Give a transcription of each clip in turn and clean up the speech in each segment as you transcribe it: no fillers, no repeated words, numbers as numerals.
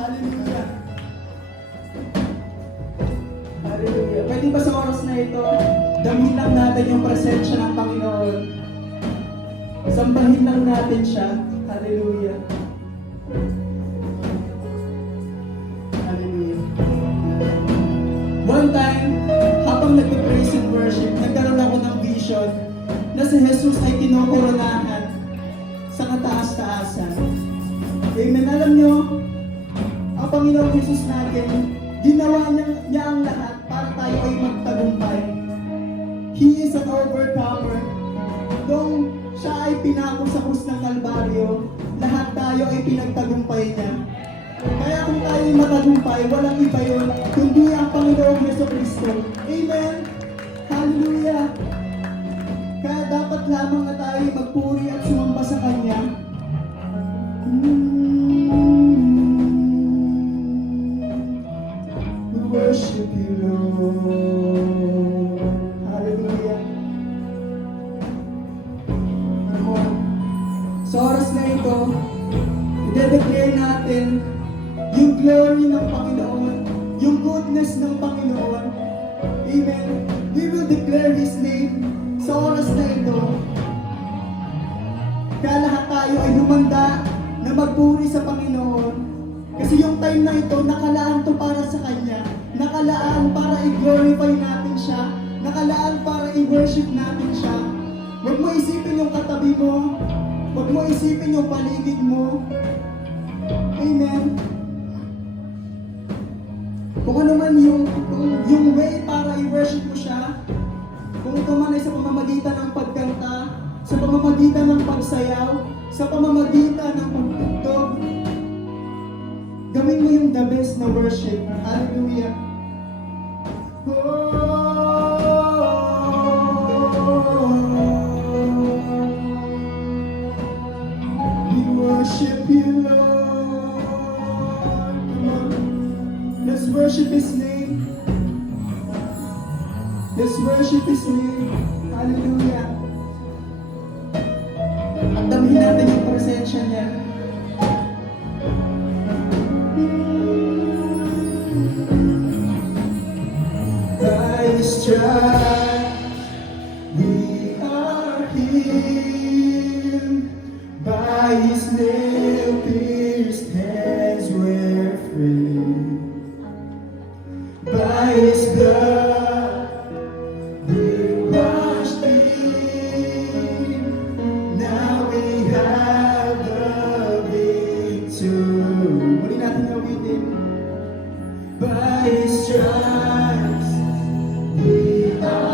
Hallelujah. Hallelujah. Pwede ba sa oras na ito, damhin lang natin yung presensya ng Panginoon. Sambahin lang natin siya. Hallelujah. Hallelujah. One time, habang nag-praise and worship, nagkaroon ako ng vision na si Jesus ay kinokoronahan sa kataas-taasan. Amen. Alam nyo, ang Panginoong Jesus natin, ginawa niya ang lahat para tayo ay magtagumpay. He is an overcomer. Nung siya ay pinako sa krus ng Kalbaryo, lahat tayo ay pinagtagumpay niya. Kaya kung tayo ay matagumpay, walang iba yun, kundi ang Panginoong Jesucristo. Amen. Hallelujah. Kaya dapat lamang na tayo magpuri at sumamba sa Kanya. We worship you, Lord. Hallelujah. Come on. Sa oras na ito, i-declare natin yung glory ng Panginoon, yung goodness ng Panginoon. Amen. We will declare His name sa oras na ito. Kaya lahat tayo ay humanda na magpuri sa Panginoon. Kasi yung time na ito, nakalaan to para sa Kanya. Nakalaan para i-glorify natin siya. Nakalaan para i-worship natin siya. Huwag mo isipin yung katabi mo. Huwag mo isipin yung paligid mo. Amen. Kung ano man yung way para i-worship mo siya, kung ito man ay sa pamamagitan ng pagkanta, sa pamamagitan ng pagsayaw, sa pamamagitan ng pagtugtog, gawin mo yung the best na worship. Hallelujah. We worship you, Lord. Come on. Let's worship His name. Let's worship His name. Hallelujah. At damhin natin yung presensya niya. By His stripes we are healed. By His nail-pierced hands we're free. By His blood we're washed clean. Now we have the victory. Muli natin gawitin. By His stripes we are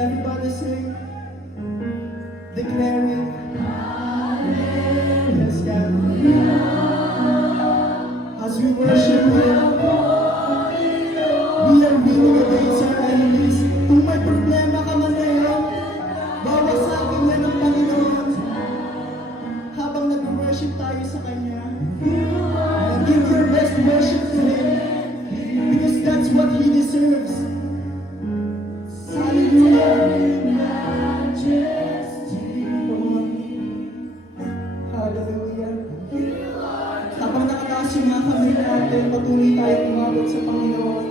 Everybody sing, declare it. Yes, God. As we worship Him, we are winning against our enemies. Kung may problema ka man ngayon, babasagin yan ng Panginoon. Habang nag-worship tayo sa Kanya, and give your best worship to Him, because that's what He deserves. Hallelujah. Hallelujah. Habang nakataas yung mga kamay natin, patuloy tayong umabot sa Panginoon.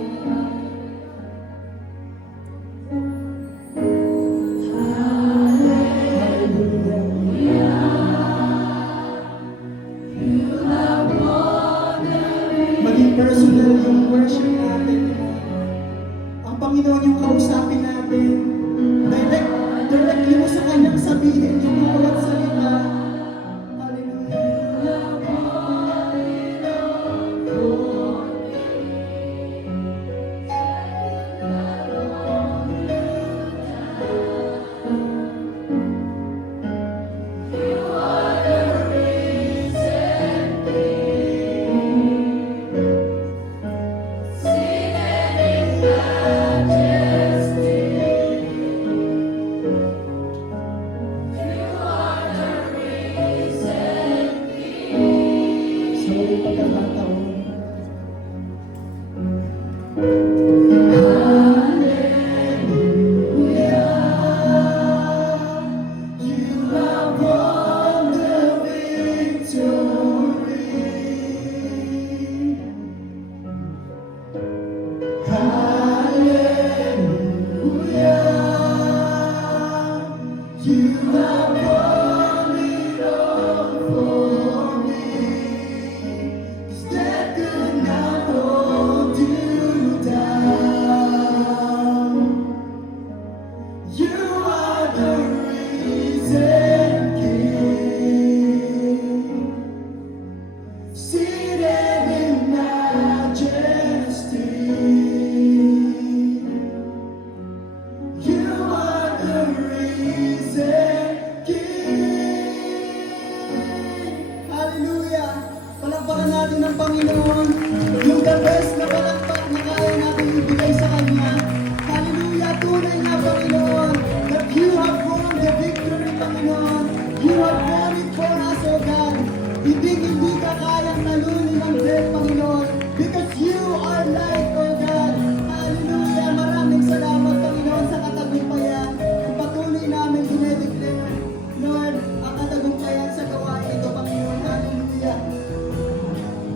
Maging personal yung worship natin. Ang Panginoon yung kausapin natin. Directly mo sa Kanyang sabihin yung bawat salita. palakpakan natin ng Panginoon. Yung the best na palakpak na kaya natin ibigay sa Kanya. Hallelujah, tunay na Panginoon, that you have won the victory, Panginoon. You have won it for us, O God. Hindi ka kayang nalunan